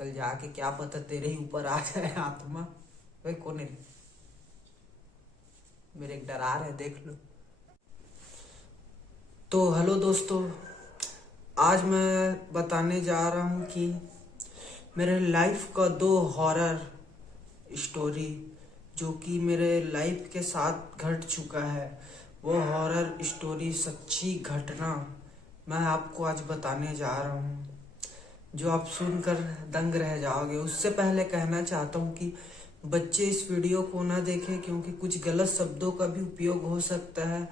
कल जाके क्या पता तेरे ही ऊपर आ जाए आत्मा। भाई कौन है? मेरे एक डरार है, देख लो। तो हेलो दोस्तों, आज मैं बताने जा रहा हूँ कि मेरे लाइफ का 2 हॉरर स्टोरी जो कि मेरे लाइफ के साथ घट चुका है, वो हॉरर स्टोरी, सच्ची घटना मैं आपको आज बताने जा रहा हूँ, जो आप सुनकर दंग रह जाओगे। उससे पहले कहना चाहता हूँ कि बच्चे इस वीडियो को ना देखें, क्योंकि कुछ गलत शब्दों का भी उपयोग हो सकता है,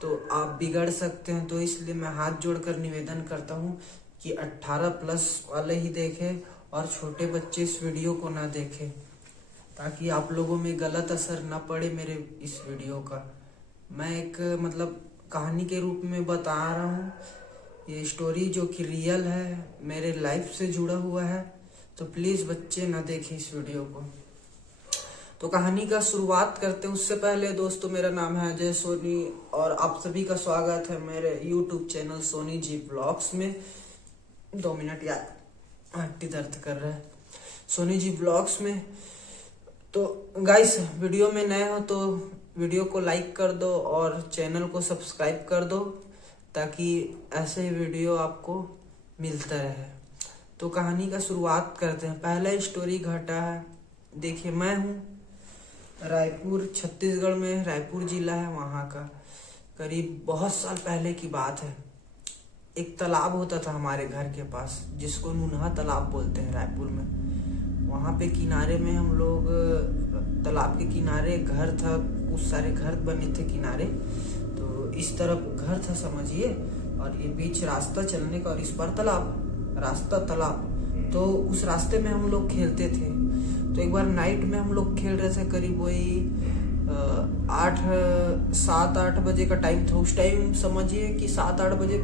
तो आप बिगड़ सकते हैं। तो इसलिए मैं हाथ जोड़कर निवेदन करता हूँ कि 18+ वाले ही देखें और छोटे बच्चे इस वीडियो को ना देखें, ताकि आप लोगों में गलत असर ना पड़े मेरे इस वीडियो का। मैं एक कहानी के रूप में बता रहा हूँ ये स्टोरी, जो कि रियल है, मेरे लाइफ से जुड़ा हुआ है। तो प्लीज़ बच्चे ना देखें इस वीडियो को। तो कहानी का शुरुआत करते हैं। उससे पहले दोस्तों, मेरा नाम है अजय सोनी और आप सभी का स्वागत है मेरे YouTube channel Soni ji blogs में। 2 मिनट यार, हड्डी दर्द कर रहा है। सोनी जी ब्लॉग्स में। तो गाइस, वीडियो में नए हो तो वीडियो को लाइक कर दो और चैनल को सब्सक्राइब कर दो, ताकि ऐसे वीडियो आपको मिलता रहे। तो कहानी का शुरुआत करते हैं। पहला स्टोरी घटा है, देखिए, मैं हूँ रायपुर, छत्तीसगढ़ में रायपुर जिला है वहाँ का। करीब बहुत साल पहले की बात है। एक तालाब होता था हमारे घर के पास, जिसको नुनहा तालाब बोलते हैं रायपुर में। वहाँ पे किनारे में हम लोग, तालाब के किनारे घर था, कुछ सारे घर बने थे किनारे। तो इस तरफ घर था समझिए, और ये बीच रास्ता चलने का, और इस पर तालाब, रास्ता तालाब। तो उस रास्ते में हम लोग खेलते थे। तो एक बार नाइट में हम लोग खेल रहे थे, करीब वही 7-8 बजे का टाइम था। उस टाइम समझिए कि 7-8 बजे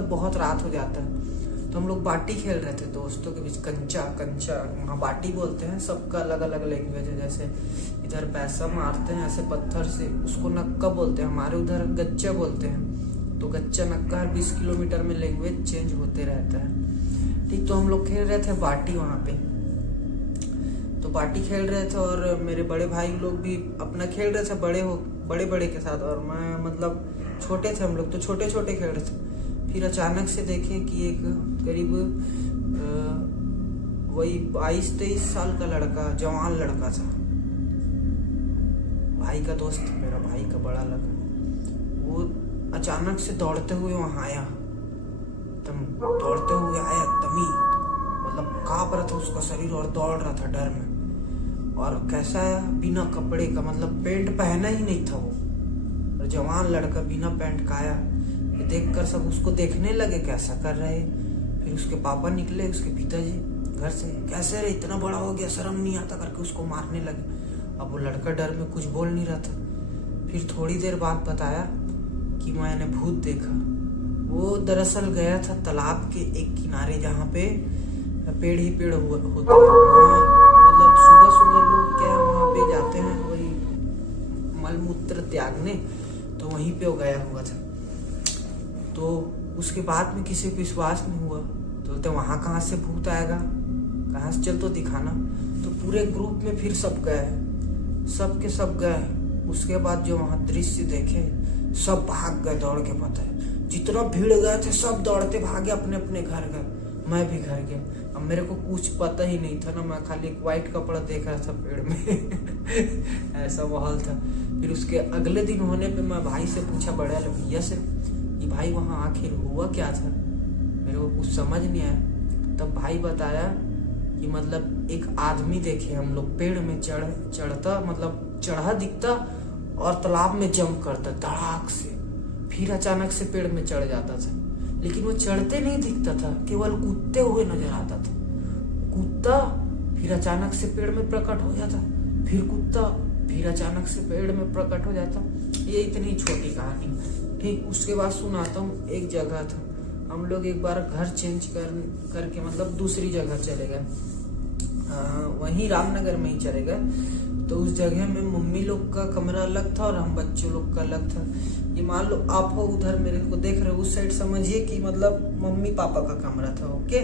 बहुत रात हो जाता है। तो हम लोग बाटी खेल रहे थे दोस्तों के बीच, कंचा वहाँ बाटी बोलते हैं, सबका अलग अलग लैंग्वेज है। जैसे इधर पैसा मारते हैं ऐसे पत्थर से, उसको नक्का बोलते हैं, हमारे उधर गच्चा बोलते हैं। तो गच्चा नक्का हर 20 किलोमीटर में लैंग्वेज चेंज होते रहता है। ठीक, तो हम लोग खेल रहे थे बाटी वहाँ पे। तो बाटी खेल रहे थे और मेरे बड़े भाई लोग भी अपना खेल रहे थे, बड़े के साथ, और मैं छोटे थे हम लोग, तो छोटे खेल रहे थे। फिर अचानक से देखे कि एक करीब वही 22-23 साल का लड़का, जवान लड़का था, भाई का दोस्त, मेरा भाई का बड़ा लड़का, वो अचानक से दौड़ते हुए वहां आया। दौड़ते हुए आया तभी कांप रहा था उसका शरीर और दौड़ रहा था डर में। और कैसा है, बिना कपड़े का, पैंट पहना ही नहीं था वो, और जवान लड़का बिना पैंट का आया। देखकर सब उसको देखने लगे, कैसा कर रहे। फिर उसके पापा निकले, उसके पिताजी घर से, कैसे रे इतना बड़ा हो गया, शर्म नहीं आता, करके उसको मारने लगे। अब वो लड़का डर में कुछ बोल नहीं रहा था। फिर थोड़ी देर बाद बताया कि मैंने भूत देखा। वो दरअसल गया था तालाब के एक किनारे, जहाँ पे पेड़ ही पेड़ होते हैं। सुबह लोग क्या वहाँ पे जाते हैं, वही मलमूत्र त्यागने, तो वहीं पे वो गया हुआ था। तो उसके बाद में किसी को विश्वास नहीं हुआ, तो बोलते वहाँ कहाँ से भूत आएगा, कहाँ से, चल तो दिखाना। तो पूरे ग्रुप में फिर सब गए। उसके बाद जो वहाँ दृश्य देखे, सब भाग गए दौड़ के। पता है, जितना भीड़ गए थे सब दौड़ते भागे, अपने अपने घर गए। मैं भी घर गया। अब मेरे को कुछ पता ही नहीं था ना, मैं खाली एक व्हाइट कपड़ा देख रहा था पेड़ में ऐसा माहौल था। फिर उसके अगले दिन होने पे मैं भाई से पूछा, बड़े वाले भैया से, कि भाई वहाँ आखिर हुआ क्या था, मेरे को कुछ समझ नहीं आया। तब भाई बताया कि एक आदमी देखे हम लोग, पेड़ में चढ़ा दिखता और तालाब में जंप करता धड़ाक से, फिर अचानक से पेड़ में चढ़ जाता था। लेकिन वो चढ़ते नहीं दिखता था, केवल कूदते हुए नजर आता था। कूदता, फिर अचानक से पेड़ में प्रकट हो जाता, फिर कूदता, फिर अचानक से पेड़ में प्रकट हो जाता। ये इतनी छोटी कहानी। ठीक, उसके बाद सुनाता हूँ। एक जगह था, हम लोग एक बार घर चेंज करके दूसरी जगह चले गए, वहीं रामनगर में ही चले गए। तो उस जगह में मम्मी लोग का कमरा अलग था और हम बच्चों लोग का अलग था। ये मान लो आप हो उधर, मेरे को देख रहे हो उस साइड, समझिए कि मम्मी पापा का कमरा था। ओके,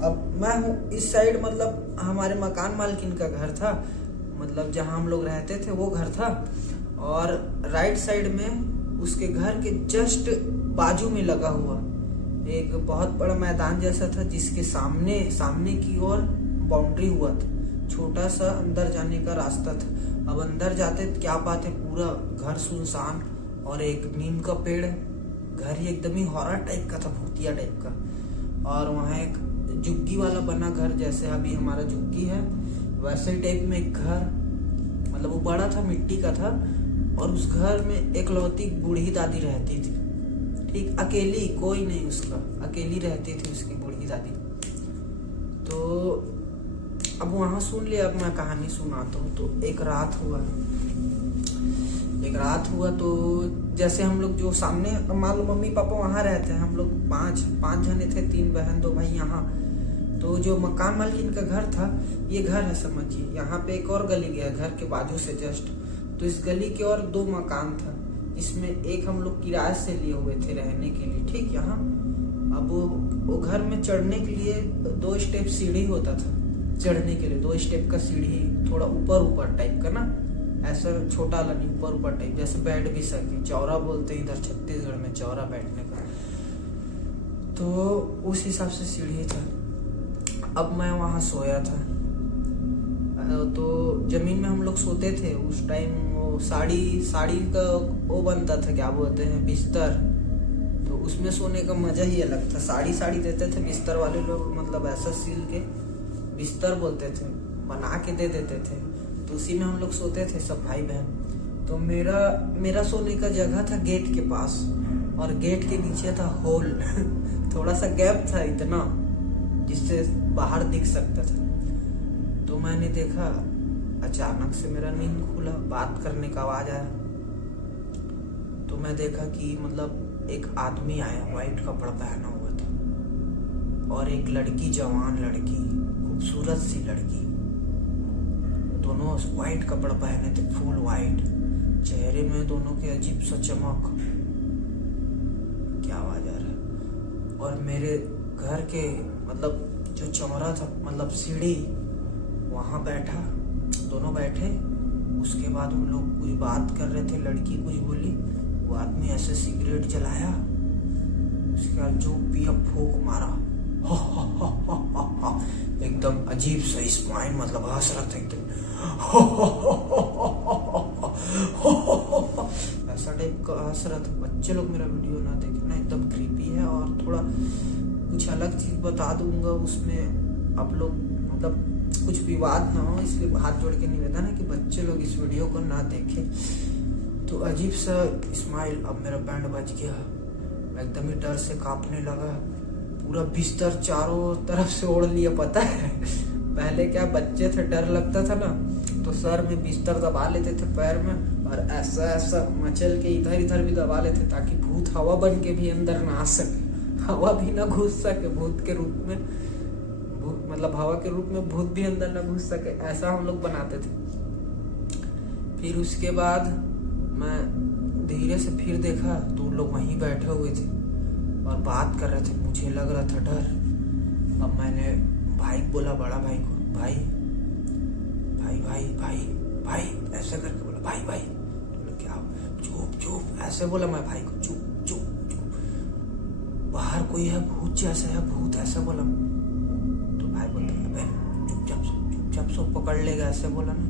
अब मैं हूँ इस साइड, मतलब हमारे मकान मालकिन का घर था, मतलब जहाँ हम लोग रहते थे वो घर था, और राइट साइड में उसके घर के जस्ट बाजू में लगा हुआ एक बहुत बड़ा मैदान जैसा था, जिसके सामने की ओर बाउंड्री हुआ था, छोटा सा अंदर जाने का रास्ता था। अब अंदर जाते क्या बात है, पूरा घर सुनसान और एक नीम का पेड़, घर ही एकदम ही हॉरर टाइप का था, भूतिया टाइप का। और वहाँ एक झुग्गी वाला बना घर, जैसे अभी हमारा झुग्गी है वैसे ही टाइप में एक घर, मतलब वो बड़ा था, मिट्टी का था। और उस घर में एक लौती बूढ़ी दादी रहती थी, ठीक अकेली, कोई नहीं उसका, अकेली रहती थी उसकी बूढ़ी दादी। तो अब वहाँ सुन लिया, अब मैं कहानी सुनाता हूँ। तो एक रात हुआ तो जैसे हम लोग जो सामने, मान लो मम्मी पापा वहाँ रहते हैं, हम लोग पाँच जने थे, 3 बहन 2 भाई यहाँ। तो जो मकान मालकिन का घर था, ये घर है समझिए, यहाँ पे एक और गली गया घर के बाजू से जस्ट, तो इस गली के और 2 मकान था, जिसमें एक हम लोग किराए से लिए हुए थे रहने के लिए, ठीक यहाँ। अब वो घर में चढ़ने के लिए 2 स्टेप सीढ़ी होता था, चढ़ने के लिए 2 स्टेप का सीढ़ी, थोड़ा ऊपर टाइप का ना, ऐसा छोटा वाला नहीं, ऊपर टाइप, जैसे बैठ भी सके, चौरा बोलते हैं इधर छत्तीसगढ़ में चौरा बैठने का, तो उस हिसाब से सीढ़ी था। अब मैं वहाँ सोया था, तो जमीन में हम लोग सोते थे उस टाइम। वो साड़ी का वो बनता था, क्या बोलते हैं, बिस्तर, तो उसमें सोने का मजा ही अलग था। साड़ी देते थे बिस्तर वाले लोग, मतलब ऐसा सिल के बिस्तर बोलते थे, बना के दे देते थे, तो उसी में हम लोग सोते थे सब भाई बहन। तो मेरा सोने का जगह था गेट के पास, और गेट के नीचे था होल थोड़ा सा गैप था इतना, जिससे बाहर दिख सकता था। तो मैंने देखा, अचानक से मेरा नींद खुला, बात करने का आवाज आया। तो मैं देखा कि मतलब एक आदमी आया, व्हाइट कपड़ा पहना हुआ था, और एक लड़की, जवान लड़की, खूबसूरत सी लड़की, दोनों व्हाइट कपड़ा पहने थे, फुल व्हाइट, चेहरे में दोनों के अजीब सा चमक। क्या आवाज आ रहा है? और मेरे घर के मतलब जो चौरा था, मतलब सीढ़ी, वहां बैठा, दोनों बैठे। उसके बाद उन लोग कुछ बात कर रहे थे, लड़की कुछ बोली, वो आदमी ऐसे सिगरेट जलाया, उसके बाद जो पिया फूंक मारा, एकदम अजीब सा स्माइल, मतलब हंस रहा था एकदम ऐसा टाइप का हंस रहा था। बच्चे लोग मेरा वीडियो ना देखे ना, एकदम क्रीपी है, और थोड़ा कुछ अलग चीज बता दूंगा उसमें, आप लोग मतलब कुछ विवाद ना हो, इसलिए हाथ जोड़ के निवेदन है कि बच्चे लोग इस वीडियो को ना देखें। तो अजीब सा स्माइल। अब मेरा बैंड बज गया, मैं एकदम ही डर से कांपने लगा, पूरा बिस्तर चारों तरफ से ओढ़ लिया। पता है पहले क्या बच्चे थे, डर लगता था ना, तो सर में बिस्तर दबा लेते थे, पैर में, और ऐसा मचल के इधर भी दबा लेते, ताकि भूत हवा बन के भी अंदर ना आ सके, हवा भी ना घुस सके भूत के रूप में, मतलब हवा के रूप में भूत भी अंदर ना घुस सके, ऐसा हम लोग बनाते थे। फिर उसके बाद मैं धीरे से फिर देखा तो उन लोग वहीं बैठे हुए थे और बात कर रहे थे। मुझे लग रहा था डर। अब मैंने भाई बोला, बड़ा भाई को, भाई ऐसे करके बोला, भाई तो क्या, चुप ऐसे बोला मैं भाई को, चुप बाहर कोई है, भूत जैसे है, भूत ऐसे बोला। तो भाई बोलते चुपचाप सो, पकड़ लेगा, ऐसे बोला ना।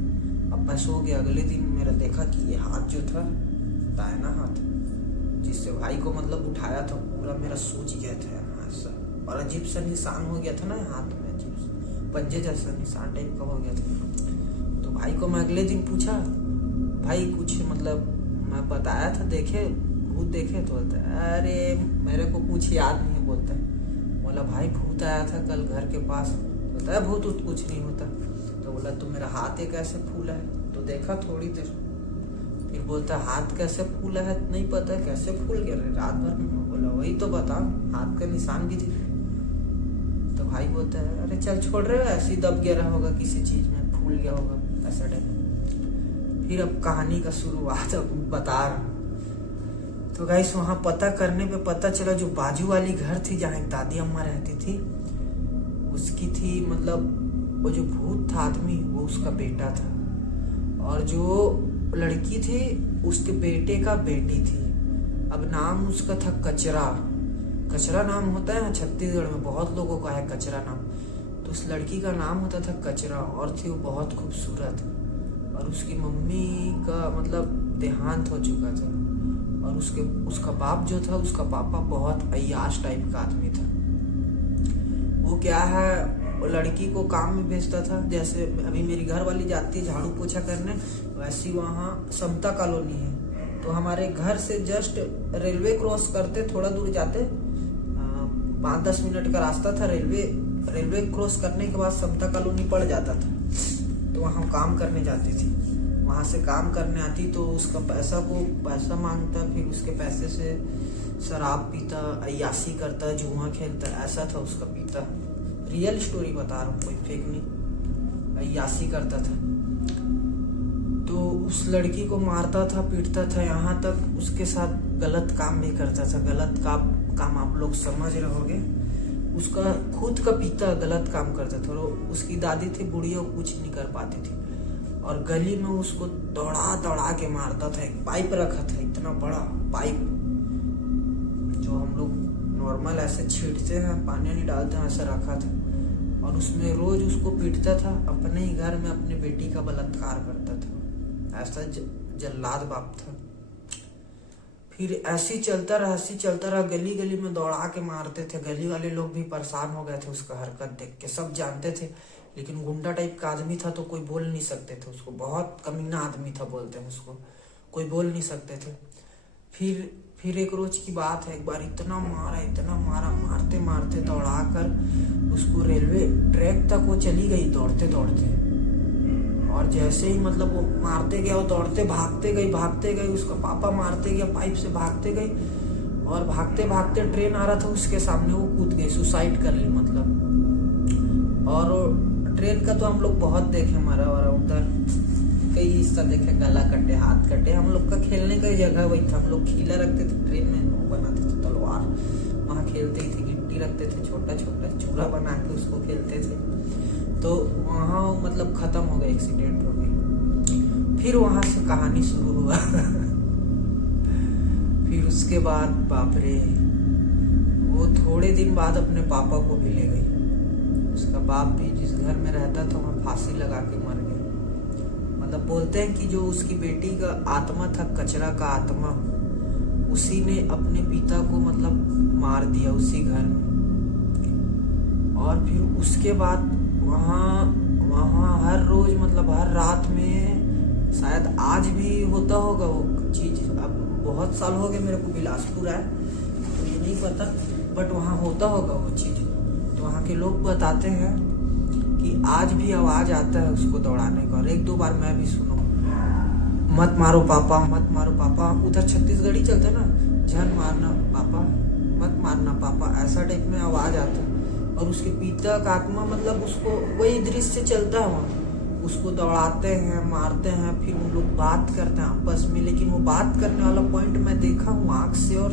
अब मैं सो गया। अगले दिन मेरा देखा कि ये हाथ जो था, दाहिना हाथ, जिससे भाई को मतलब उठाया था, पूरा मेरा सूज गया था ऐसा, और अजीब सा निशान हो गया था ना हाथ में, अजीब सा पंजे जैसा निशान टाइप का हो गया था। तो भाई को मैं अगले दिन पूछा, भाई कुछ मतलब मैं बताया था, देखे भूत देखे? तो बोलता है, अरे मेरे को कुछ याद नहीं बोलता है। बोला भाई भूत आया था कल घर के पास। बोलता है भूत कुछ नहीं होता। तो बोला तो मेरा हाथ एक ऐसे फूला है। तो देखा थोड़ी देर, फिर बोलता हाथ कैसे फूला है नहीं पता, कैसे फूल गया रात भर में? बोला वही तो बता, हाथ का निशान भी थी। तो भाई बोलता है अरे चल छोड़ रहे हो, ऐसे ही दब गया रहा होगा, किसी चीज में फूल गया होगा ऐसा टाइप। फिर अब कहानी का शुरुआत अब बता रहा हूँ। तो गाइस वहाँ पता करने पे पता चला जो बाजू वाली घर थी, जहाँ एक दादी अम्मा रहती थी, उसकी थी मतलब वो जो भूत था आदमी वो उसका बेटा था, और जो लड़की थी उसके बेटे का बेटी थी। अब नाम उसका था कचरा। कचरा नाम होता है छत्तीसगढ़ में, बहुत लोगों का है कचरा नाम। तो उस लड़की का नाम होता था कचरा, और थी वो बहुत खूबसूरत। और उसकी मम्मी का मतलब देहांत हो चुका था, और उसका बाप जो था, उसका पापा बहुत अय्याश टाइप का आदमी था। वो क्या है, वो लड़की को काम में भेजता था। जैसे अभी मेरी घर वाली जाती है झाड़ू पोछा करने, वैसी वहाँ समता कॉलोनी है, तो हमारे घर से जस्ट रेलवे क्रॉस करते थोड़ा दूर जाते 5-10 मिनट का रास्ता था। रेलवे क्रॉस करने के बाद समता कॉलोनी पड़ जाता था, तो वहाँ काम करने जाती थी। वहाँ से काम करने आती तो उसका पैसा मांगता, फिर उसके पैसे से शराब पीता, अय्याशी करता, जुआ खेलता, ऐसा था उसका पिता। रियल स्टोरी बता रहा हूँ, कोई फेक नहीं। अय्याशी करता था, तो उस लड़की को मारता था, पीटता था, यहाँ तक उसके साथ गलत काम भी करता था। गलत काम आप लोग समझ रहे होगे। उसका खुद का पिता गलत काम करता था, और उसकी दादी थी बूढ़ी और कुछ नहीं कर पाती थी, और गली में उसको दौड़ा के मारता था। एक पाइप रखा था, इतना बड़ा पाइप जो हम लोग नॉर्मल ऐसे छींटते हैं, पानी नहीं डालते हैं, ऐसा रखा था, और उसमें रोज उसको पीटता था। अपने ही घर में अपने बेटी का बलात्कार करता था। ऐसा जल्लाद बाप था। फिर ऐसे ही चलता रहा, गली गली में दौड़ा के मारते थे। गली वाले लोग भी परेशान हो गए थे उसका हरकत देख के, सब जानते थे, लेकिन गुंडा टाइप का आदमी था तो कोई बोल नहीं सकते थे उसको। बहुत कमीना आदमी था बोलते हैं उसको, कोई बोल नहीं सकते थे। फिर एक रोज की बात है, एक बार इतना मारा, मारते दौड़ा कर उसको रेलवे ट्रैक तक वो चली गई दौड़ते, और जैसे ही मतलब वो मारते गया, वो दौड़ते भागते गई, उसका पापा मारते गया, पाइप से भागते गई, और भागते ट्रेन आ रहा था उसके सामने, वो कूद गई, सुसाइड कर ली मतलब। और ट्रेन का तो हम लोग बहुत देखे, मरा उधर कई हिस्सा देखे, गला कटे, हाथ कटे। हम लोग का खेलने का जगह वही था। हम लोग खीला रखते थे ट्रेन में, बनाते थे तलवार, वहाँ खेलते थे। गिट्टी रखते थे, छोटा चूरा बना के उसको खेलते थे। तो वहाँ मतलब खत्म हो गया, एक्सीडेंट हो गई। फिर वहां से कहानी शुरू हुआ। फिर उसके बाद बाप रे, वो थोड़े दिन बाद अपने पापा को भी ले गई। उसका बाप भी जिस घर में रहता था वहाँ फांसी लगा के मर गया। मतलब बोलते हैं कि जो उसकी बेटी का आत्मा था, कचरा का आत्मा, उसी ने अपने पिता को मतलब मार दिया उसी घर में। और फिर उसके बाद वहाँ हर रोज मतलब हर रात में, शायद आज भी होता होगा वो चीज। अब बहुत साल हो गए मेरे को बिलासपुर आए, तो ये नहीं पता, बट वहाँ होता होगा वो चीज। तो वहाँ के लोग बताते हैं कि आज भी आवाज आता है उसको दौड़ाने का। और 1-2 बार मैं भी सुना, मत मारो पापा, उधर छत्तीसगढ़ी चलता ना, झन मारना पापा, मत मारना पापा, ऐसा टाइप में आवाज आता है। और उसके पिता का आत्मा मतलब उसको वही दृश्य चलता है वहाँ, उसको दौड़ाते हैं, मारते हैं, फिर उन लोग बात करते हैं आपस में। लेकिन वो बात करने वाला पॉइंट मैं देखा हूँ आँख से, और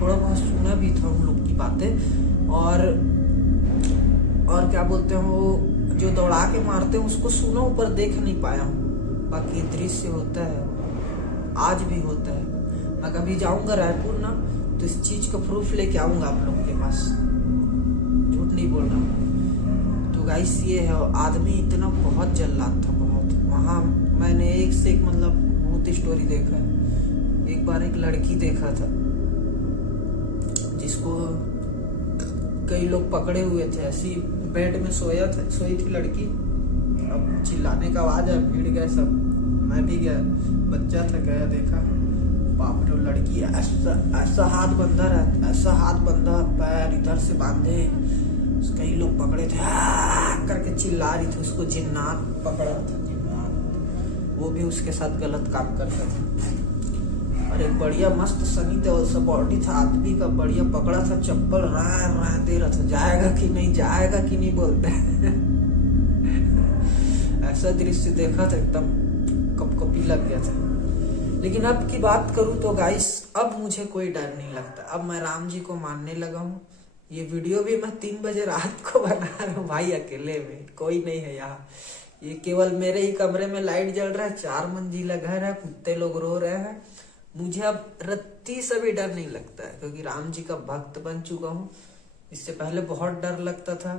थोड़ा बहुत सुना भी था उन लोग की बातें। और क्या बोलते हैं, वो जो दौड़ा के मारते हैं उसको सुना हूँ पर देख नहीं पाया हूँ। बाकी दृश्य होता है, आज भी होता है। मैं कभी जाऊंगा रायपुर ना, तो इस चीज का प्रूफ लेके आऊंगा आप लोग के पास, झूठ नहीं बोल रहा। तो गाइस ये है, आदमी इतना बहुत जल्लाद था, बहुत। वहाँ मैंने एक से एक मतलब भूत स्टोरी देखा है। एक बार एक लड़की देखा था जिसको कई लोग पकड़े हुए थे, ऐसी बेड में सोई थी लड़की। अब चिल्लाने का आवाज है, भीड़ गए सब, मैं भी गया, बच्चा था, गया देखा, बाप रे, लड़की ऐसा हाथ बंधा रहता, ऐसा हाथ बंधा, पैर इधर से बांधे, कई लोग पकड़े थे, करके चिल्ला रही थी। उसको जिन्नात पकड़ा था, जिन्नात, वो भी उसके साथ गलत काम करता था। और एक बढ़िया मस्त सनी देओल सा बॉडी था आदमी का, बढ़िया पकड़ा था, चप्पल राह दे रहा था, जाएगा कि नहीं बोलते। ऐसा दृश्य देखा था, एकदम कपकपी लग गया था। लेकिन अब की बात करूं तो गाइस, अब मुझे कोई डर नहीं लगता। अब मैं राम जी को मानने लगा हूँ, ये वीडियो भी मैं 3 बजे रात को बना रहा हूँ भाई, अकेले में, कोई नहीं है यहाँ। ये केवल मेरे ही कमरे में लाइट जल रहा है, 4 मंजिला घर है, कुत्ते लोग रो रहे हैं। मुझे अब रत्ती से भी डर नहीं लगता है, क्योंकि राम जी का भक्त बन चुका हूँ। इससे पहले बहुत डर लगता था,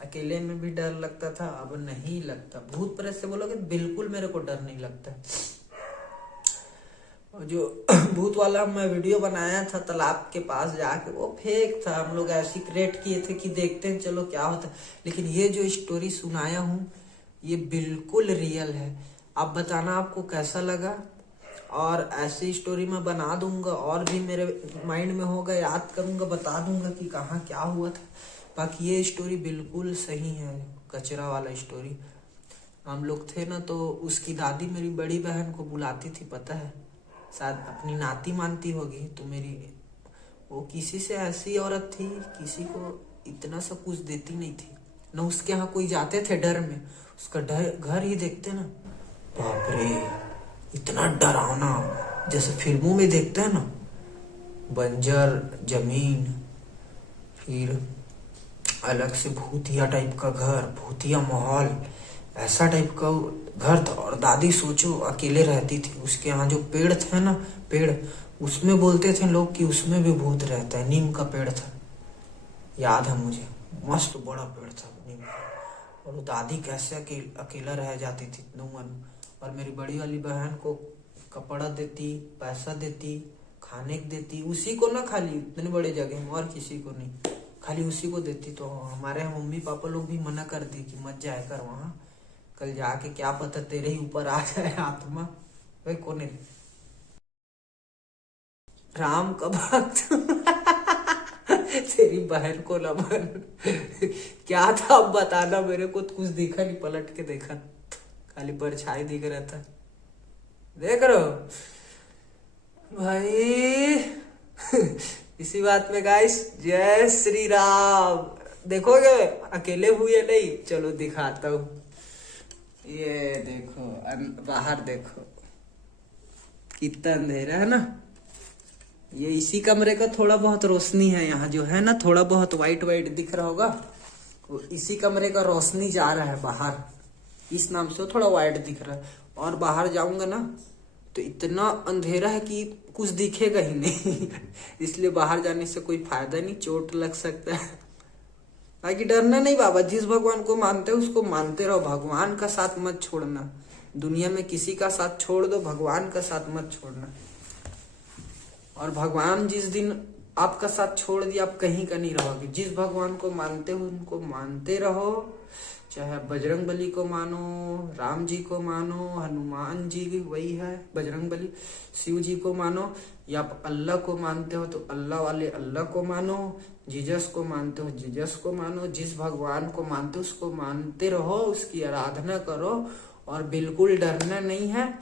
अकेले में भी डर लगता था, अब नहीं लगता। भूत प्रेत से बोलोगे बिल्कुल मेरे को डर नहीं लगता। जो भूत वाला मैं वीडियो बनाया था तालाब के पास जाके, वो फेक था, हम लोग ऐसी क्रिएट किए थे कि देखते हैं चलो क्या होता है। लेकिन ये जो स्टोरी सुनाया हूँ ये बिल्कुल रियल है। आप बताना आपको कैसा लगा। और ऐसी स्टोरी मैं बना दूंगा, और भी मेरे माइंड में होगा, याद करूंगा, बता दूंगा कि कहाँ क्या हुआ था। बाकी ये स्टोरी बिल्कुल सही है, कचरा वाला स्टोरी। हम लोग थे ना, तो उसकी दादी मेरी बड़ी बहन को बुलाती थी, पता है, शायद अपनी नाती मानती होगी। तो मेरी वो किसी से ऐसी औरत थी, किसी को इतना सा कुछ देती नहीं थी ना। उसके यहाँ कोई जाते थे डर में, उसका घर ही देखते ना, बाप रे, इतना डरावना, जैसे फिल्मों में देखते हैं ना, बंजर जमीन, फिर अलग से भूतिया टाइप का घर, भूतिया माहौल, ऐसा टाइप का घर था। और दादी सोचो अकेले रहती थी, उसके यहाँ जो पेड़ थे ना, पेड़, उसमें बोलते थे लोग कि उसमें भी भूत रहता है। नीम का पेड़ था, याद है मुझे, मस्त बड़ा पेड़ था नीम का। और वो दादी कैसे अकेला रह जाती थी नुमन। और मेरी बड़ी वाली बहन को कपड़ा देती, पैसा देती, खाने को देती, उसी को ना, खाली इतने बड़े जगह में, और किसी को नहीं, खाली उसी को देती। तो हमारे यहाँ मम्मी पापा लोग भी मना कर दी कि मत जाया कर वहाँ, कल जाके क्या पता तेरे ही ऊपर आ जाए आत्मा। भाई कौन है राम का भक्त? तेरी बहन को ना बन। क्या था अब बताना, मेरे को तो कुछ दिखा नहीं, पलट के देखा, खाली परछाई दिख रहा था। देख रहे हो भाई। इसी बात में गाइस, जय श्री राम। देखोगे अकेले हुए नहीं, चलो दिखाता हूँ। ये देखो, बाहर देखो कितना अंधेरा है ना। ये इसी कमरे का थोड़ा बहुत रोशनी है, यहाँ जो है ना थोड़ा बहुत वाइट वाइट दिख रहा होगा, तो इसी कमरे का रोशनी जा रहा है बाहर, इस नाम से थोड़ा वाइट दिख रहा है। और बाहर जाऊंगा ना तो इतना अंधेरा है कि कुछ दिखेगा ही नहीं। इसलिए बाहर जाने से कोई फायदा नहीं, चोट लग सकता है। बाकी डरना नहीं बाबा, जिस भगवान को मानते हो उसको मानते रहो, भगवान का साथ मत छोड़ना। दुनिया में किसी का साथ छोड़ दो, भगवान का साथ मत छोड़ना। और भगवान जिस दिन आपका साथ छोड़ दिया, आप कहीं का नहीं रहोगे। जिस भगवान को मानते हो उनको मानते रहो, चाहे बजरंग बली को मानो, राम जी को मानो, हनुमान जी वही है बजरंग बली, शिव जी को मानो, या आप अल्लाह को मानते हो तो अल्लाह वाले अल्लाह को मानो, जीसस को मानते हो जीसस को मानो। जिस भगवान को मानते हो उसको मानते रहो, उसकी आराधना करो, और बिल्कुल डरना नहीं है,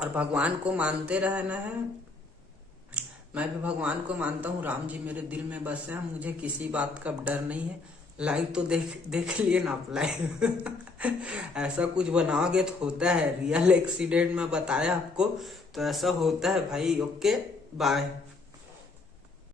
और भगवान को मानते रहना है। मैं भी भगवान को मानता हूँ, राम जी मेरे दिल में बसे हैं, मुझे किसी बात का डर नहीं है। लाइव तो देख लिए ना आप लाइव। ऐसा कुछ बनाओगे तो होता है, रियल एक्सीडेंट में बताया आपको, तो ऐसा होता है भाई। Okay bye.